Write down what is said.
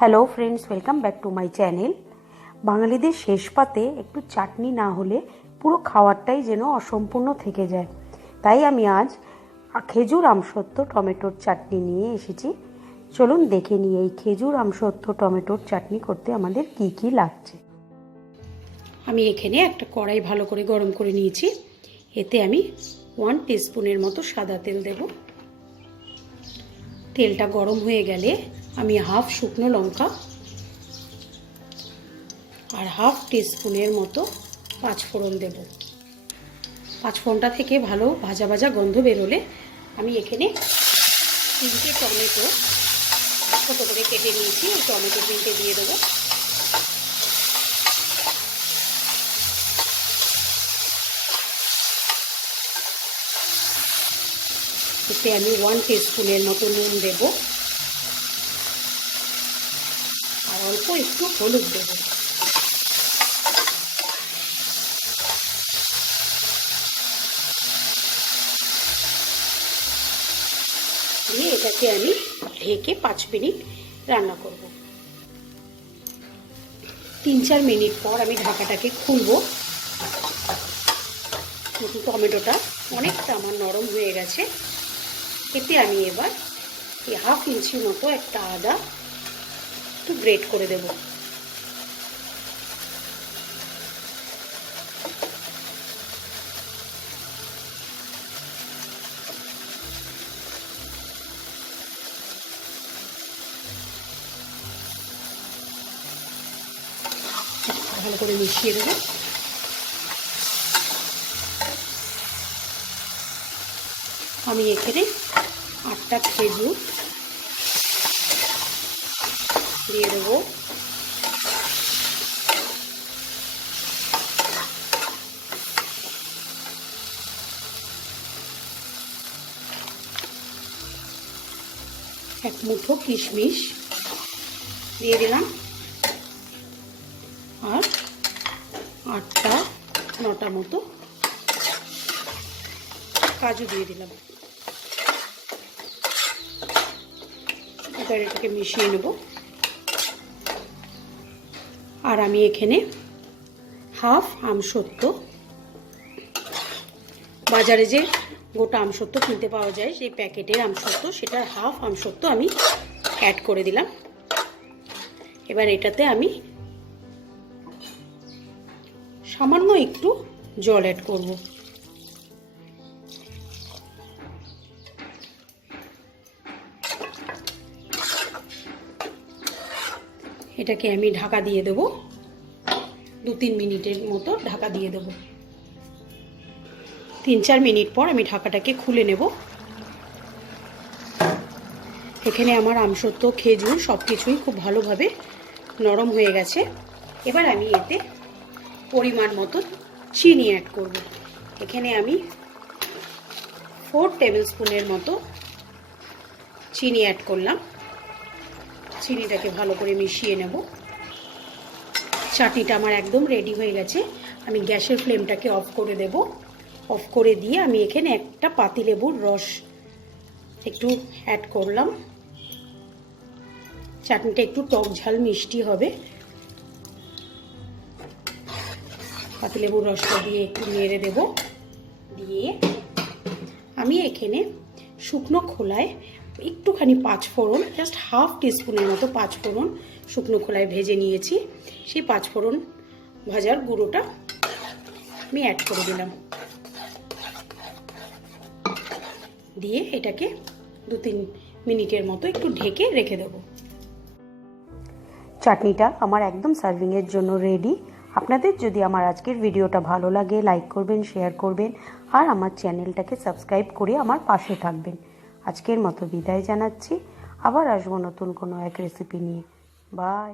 Hello friends, welcome back to my channel. বাঙালিদের শেষ পাতে একটু চাটনি না হলে পুরো খাওয়ারটাই যেন অসম্পূর্ণ থেকে যায়। তাই আমি আজ খেজুর আমসত্ত্ব টমেটোর চাটনি নিয়ে এসেছি। চলুন দেখে নিই এই খেজুর আমসত্ত্ব টমেটোর চাটনি করতে আমাদের কি কি লাগছে। আমি এখানে একটা কড়াই ভালো করে গরম করে নিয়েছি। এতে আমি 1 টিস্পুনের মতো সাদা তেল দেব। তেলটা গরম হয়ে গেলে আমি হাফ শুকনো লঙ্কা আর হাফ টিস্পুনের মতো পাঁচফোড়ন দেব। পাঁচফোড়নটা থেকে ভালো ভাজা ভাজা গন্ধ বেরোলে আমি এখানে 3টে টমেটো ছোটো করে কেটে নিয়েছি, ওই টমেটো 3টে দিয়ে দেবো। এতে আমি 1 টিস্পুনের মতো নুন দেব আর অল্প একটু হলুদ দেব। দিয়ে এটাকে আমি ঢেকে 5 মিনিট রান্না করব। 3-4 মিনিট পর আমি ঢাকাটাকে খুলব। টমেটোটা অনেকটা আমার নরম হয়ে গেছে। এতে আমি এবার এই হাফ ইঞ্চি মতো একটা আদা একটু গ্রেট করে দেব। ভালো করে মিশিয়ে দেবো। আমি এখানে 8টা খেজুর দিয়ে দেবো। এক মুঠো কিশমিশ দিয়ে দিলাম আর 8-9টা মতো কাজু দিয়ে দিলাম। এবার এটাকে মিশিয়ে নেব। আর আমি এখানে হাফ আমসত্ত্ব, বাজারে যে গোটা আমসত্ত্ব কিনতে পাওয়া যায় সেই প্যাকেটের আমসত্ত্ব, সেটার হাফ আমসত্ত্ব আমি অ্যাড করে দিলাম। এবার এটাতে আমি সামান্য একটু জল অ্যাড করব। এটাকে আমি ঢাকা দিয়ে দেবো। 2-3 মিনিটের মতো ঢাকা দিয়ে দেবো। 3-4 মিনিট পর আমি ঢাকাটাকে খুলে নেব। এখানে আমার আমসত্ত্ব, খেজুর সব কিছুই খুব ভালোভাবে নরম হয়ে গেছে। এবার আমি এতে পরিমাণ মতো চিনি অ্যাড করব। এখানে আমি 4 টেবিল স্পুনের মতো চিনি অ্যাড করলাম। চিনিটাকে ভালো করে মিশিয়ে নেব। চাটনিটা আমার একদম রেডি হয়ে গেছে। আমি গ্যাসের ফ্লেমটাকে অফ করে দেব। অফ করে দিয়ে আমি এখানে একটা পাতিলেবুর রস একটু অ্যাড করলাম। চাটনিটা একটু টক ঝাল মিষ্টি হবে। পাতিলেবুর রসটা দিয়ে একটু নেড়ে দেব। দিয়ে আমি এখানে শুকনো খোলায় একটুখানি পাঁচফোড়ন, জাস্ট হাফ টিস্পুনের মতো পাঁচফোড়ন শুকনো খোলায় ভেজে নিয়েছি। সেই পাঁচফোড়ন ভাজার গুঁড়োটা আমি অ্যাড করে দিলাম। দিয়ে এটাকে 2-3 মিনিটের মতো একটু ঢেকে রেখে দেবো। চাটনিটা আমার একদম সার্ভিংয়ের জন্য রেডি। আপনাদের যদি আমার আজকের ভিডিওটা ভালো লাগে, লাইক করবেন, শেয়ার করবেন আর আমার চ্যানেলটাকে সাবস্ক্রাইব করে আমার পাশে থাকবেন। আজকের মতো বিদায় জানাচ্ছি। আবার আসবো নতুন কোনো এক রেসিপি নিয়ে। বাই।